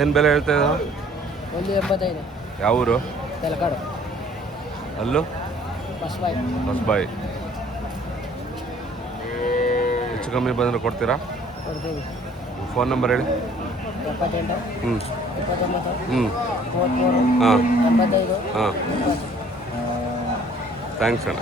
ಏನು ಬೆಲೆ ಹೇಳ್ತಾ ಇದ್ದ? 185. ಯಾವ ಊರು? ತಲಕಾಡು. ಅಲ್ಲೂ ಹೊಸಬಾಯಿ. ಹೆಚ್ಚು ಕಮ್ಮಿ ಬಂದರೆ ಕೊಡ್ತೀರಾ? ಕೊಡ್ತೀವಿ. ಫೋನ್ ನಂಬರ್ ಹೇಳಿ. 78 ಹ್ಞೂ 29 ಹ್ಞೂ 33 ಹಾಂ 85 ಹಾಂ. ಥ್ಯಾಂಕ್ಸ್ ಅಣ್ಣ.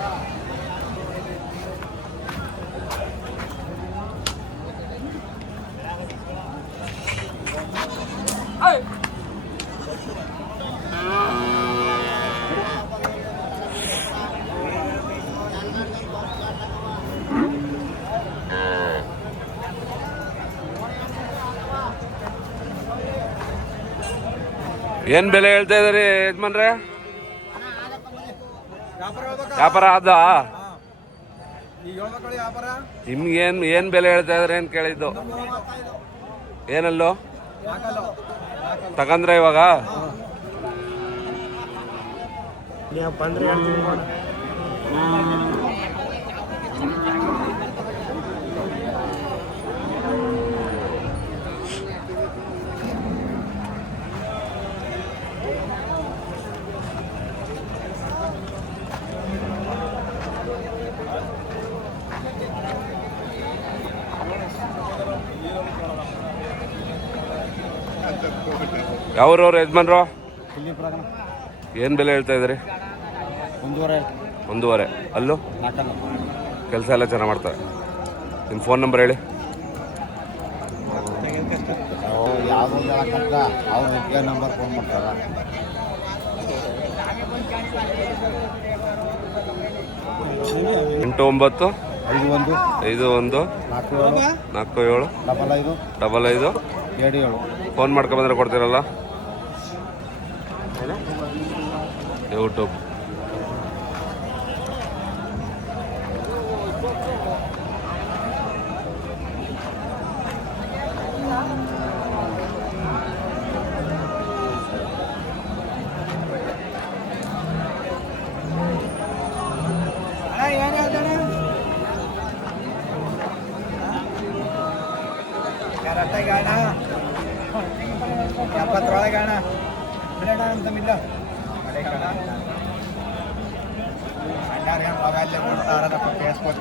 ಏನು ಬೆಲೆ ಹೇಳ್ತಾ ಇದ್ದೀರಿ ಯಜಮಾನ್ರೆ? ವ್ಯಾಪಾರ ಆದ? ನಿಮ್ಗೇನು ಬೆಲೆ ಹೇಳ್ತಾ ಇದಾರೆ ಏನು ಕೇಳಿದ್ದು? ಏನಲ್ಲೋ ತಗಂದ್ರೆ ಇವಾಗ? ಯಾವ್ರವ್ರು ಯಜಮಾನ್ರು? ಏನು ಬೆಲೆ ಹೇಳ್ತಾ ಇದ್ರಿ? 1.5. ಅಲ್ಲೂ ಕೆಲಸ ಎಲ್ಲ ಚೆನ್ನಾಗಿ ಮಾಡ್ತಾರೆ. ನಿಮ್ಮ ಫೋನ್ ನಂಬರ್ ಹೇಳಿ. ನಂಬರ್ ಫೋನ್ ಮಾಡ್ತಾರ. 89 51 51 47 55 77. ಫೋನ್ ಮಾಡ್ಕೊಂಬಂದ್ರೆ ಕೊಡ್ತೀರಲ್ಲ? ಯೂಟ್ಯೂಬ್. ಫೇಸ್ಬುಕ್